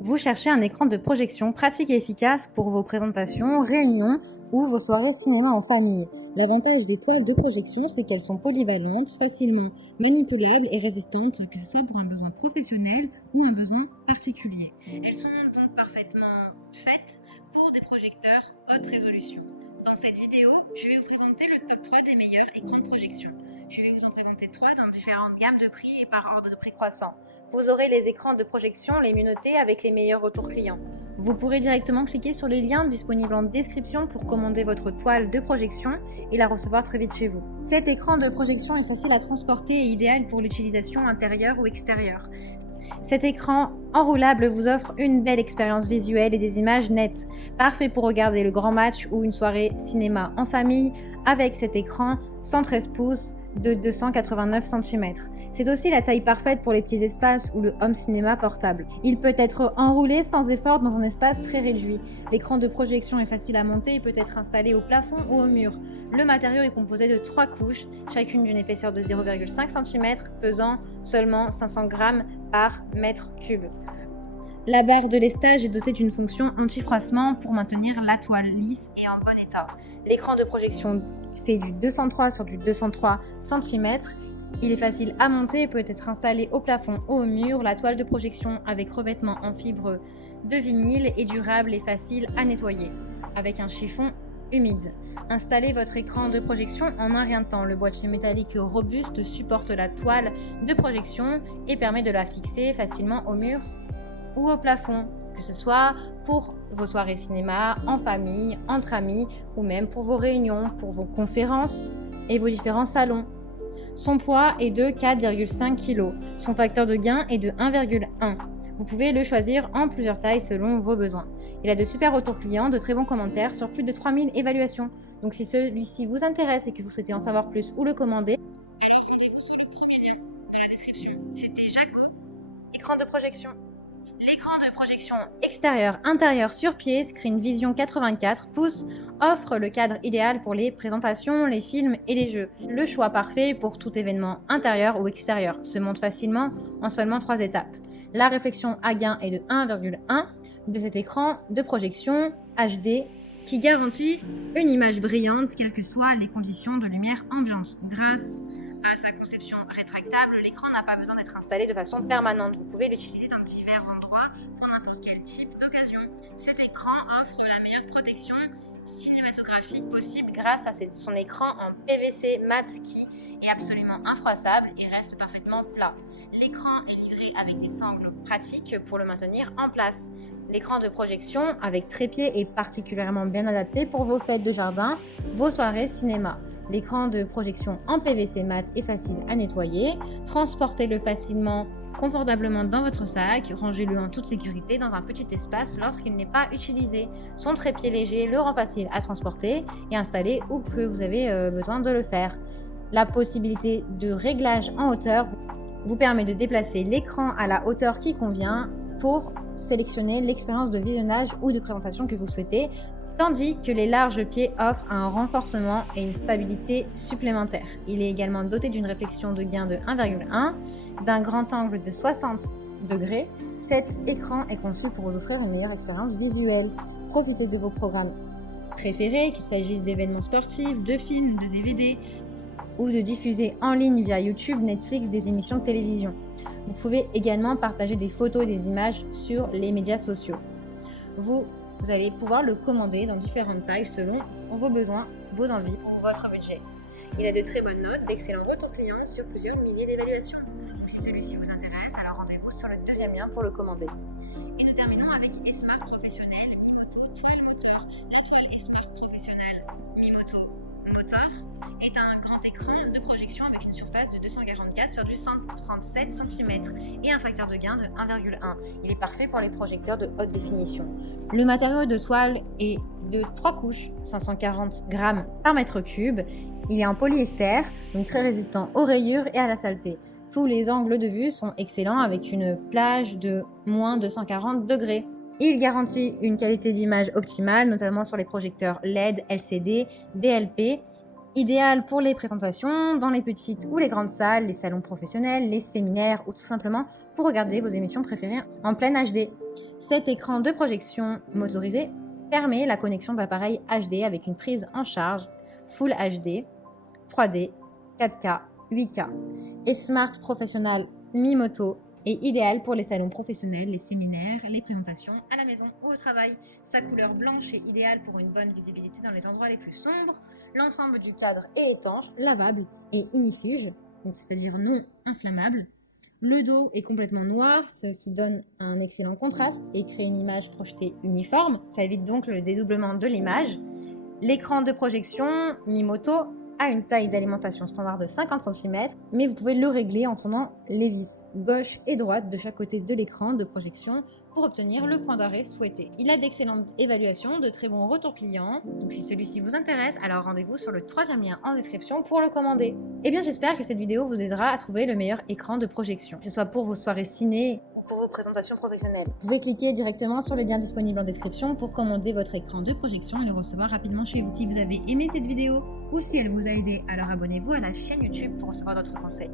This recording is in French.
Vous cherchez un écran de projection pratique et efficace pour vos présentations, réunions ou vos soirées cinéma en famille. L'avantage des toiles de projection, c'est qu'elles sont polyvalentes, facilement manipulables et résistantes, que ce soit pour un besoin professionnel ou un besoin particulier. Elles sont donc parfaitement faites pour des projecteurs haute résolution. Dans cette vidéo, je vais vous présenter le top 3 des meilleurs écrans de projection. Je vais vous en présenter 3 dans différentes gammes de prix et par ordre de prix croissant. Vous aurez les écrans de projection les mieux notés avec les meilleurs retours clients. Vous pourrez directement cliquer sur les liens disponibles en description pour commander votre toile de projection et la recevoir très vite chez vous. Cet écran de projection est facile à transporter et idéal pour l'utilisation intérieure ou extérieure. Cet écran enroulable vous offre une belle expérience visuelle et des images nettes. Parfait pour regarder le grand match ou une soirée cinéma en famille avec cet écran 113 pouces de 289 cm. C'est aussi la taille parfaite pour les petits espaces ou le home cinéma portable. Il peut être enroulé sans effort dans un espace très réduit. L'écran de projection est facile à monter et peut être installé au plafond ou au mur. Le matériau est composé de 3 couches, chacune d'une épaisseur de 0,5 cm, pesant seulement 500 g par mètre cube. La barre de lestage est dotée d'une fonction anti-froissement pour maintenir la toile lisse et en bon état. L'écran de projection fait du 203 sur du 203 cm. Il est facile à monter et peut être installé au plafond ou au mur. La toile de projection avec revêtement en fibre de vinyle est durable et facile à nettoyer avec un chiffon humide. Installez votre écran de projection en un rien de temps. Le boîtier métallique robuste supporte la toile de projection et permet de la fixer facilement au mur ou au plafond, que ce soit pour vos soirées cinéma, en famille, entre amis ou même pour vos réunions, pour vos conférences et vos différents salons. Son poids est de 4,5 kg. Son facteur de gain est de 1,1. Vous pouvez le choisir en plusieurs tailles selon vos besoins. Il a de super retours clients, de très bons commentaires sur plus de 3000 évaluations. Donc si celui-ci vous intéresse et que vous souhaitez en savoir plus ou le commander, alors rendez-vous sur le premier lien de la description. C'était Jaco, écran de projection. L'écran de projection extérieur-intérieur sur pied, Screen Vision 84 pouces, offre le cadre idéal pour les présentations, les films et les jeux. Le choix parfait pour tout événement intérieur ou extérieur se monte facilement en seulement 3 étapes. La réflexion à gain est de 1,1 de cet écran de projection HD qui garantit une image brillante quelles que soient les conditions de lumière ambiante. Grâce à sa conception rétractable, l'écran n'a pas besoin d'être installé de façon permanente. Vous pouvez l'utiliser dans divers endroits pour n'importe quel type d'occasion. Cet écran offre la meilleure protection cinématographique possible grâce à son écran en PVC mat qui est absolument infroissable et reste parfaitement plat. L'écran est livré avec des sangles pratiques pour le maintenir en place. L'écran de projection avec trépied est particulièrement bien adapté pour vos fêtes de jardin, vos soirées cinéma. L'écran de projection en PVC mat est facile à nettoyer. Transportez-le facilement, confortablement dans votre sac. Rangez-le en toute sécurité dans un petit espace lorsqu'il n'est pas utilisé. Son trépied léger le rend facile à transporter et installer où que vous avez besoin de le faire. La possibilité de réglage en hauteur vous permet de déplacer l'écran à la hauteur qui convient pour sélectionner l'expérience de visionnage ou de présentation que vous souhaitez, tandis que les larges pieds offrent un renforcement et une stabilité supplémentaires. Il est également doté d'une réflexion de gain de 1,1, d'un grand angle de 60 degrés. Cet écran est conçu pour vous offrir une meilleure expérience visuelle. Profitez de vos programmes préférés, qu'il s'agisse d'événements sportifs, de films, de DVD ou de diffuser en ligne via YouTube, Netflix, des émissions de télévision. Vous pouvez également partager des photos et des images sur les médias sociaux. Vous allez pouvoir le commander dans différentes tailles selon vos besoins, vos envies ou votre budget. Il a de très bonnes notes, d'excellents retours clients sur plusieurs milliers d'évaluations. Donc si celui-ci vous intéresse, alors rendez-vous sur le deuxième lien pour le commander. Et nous terminons avec eSmart Professionnel Mimoto Toile Moteur. L'étoile eSmart Professionnel Mimoto Motor est un grand écran de projection avec une surface de 244 sur du 137 cm et un facteur de gain de 1,1. Il est parfait pour les projecteurs de haute définition. Le matériau de toile est de 3 couches, 540 g par mètre cube. Il est en polyester, donc très résistant aux rayures et à la saleté. Tous les angles de vue sont excellents avec une plage de moins 240 degrés. Il garantit une qualité d'image optimale, notamment sur les projecteurs LED, LCD, DLP, idéal pour les présentations dans les petites ou les grandes salles, les salons professionnels, les séminaires ou tout simplement pour regarder vos émissions préférées en pleine HD. Cet écran de projection motorisé permet la connexion d'appareils HD avec une prise en charge Full HD, 3D, 4K, 8K et Smart Professional Mi Moto est idéal pour les salons professionnels, les séminaires, les présentations à la maison ou au travail. Sa couleur blanche est idéale pour une bonne visibilité dans les endroits les plus sombres. L'ensemble du cadre est étanche, lavable et ignifuge, c'est-à-dire non inflammable. Le dos est complètement noir, ce qui donne un excellent contraste et crée une image projetée uniforme. Ça évite donc le dédoublement de l'image. L'écran de projection Mi Moto a une taille d'alimentation standard de 50 cm, mais vous pouvez le régler en tournant les vis gauche et droite de chaque côté de l'écran de projection pour obtenir le point d'arrêt souhaité. Il a d'excellentes évaluations, de très bons retours clients, donc si celui-ci vous intéresse, alors rendez-vous sur le 3e lien en description pour le commander. Eh bien j'espère que cette vidéo vous aidera à trouver le meilleur écran de projection, que ce soit pour vos soirées ciné, pour vos présentations professionnelles. Vous pouvez cliquer directement sur le lien disponible en description pour commander votre écran de projection et le recevoir rapidement chez vous. Si vous avez aimé cette vidéo ou si elle vous a aidé, alors abonnez-vous à la chaîne YouTube pour recevoir d'autres conseils.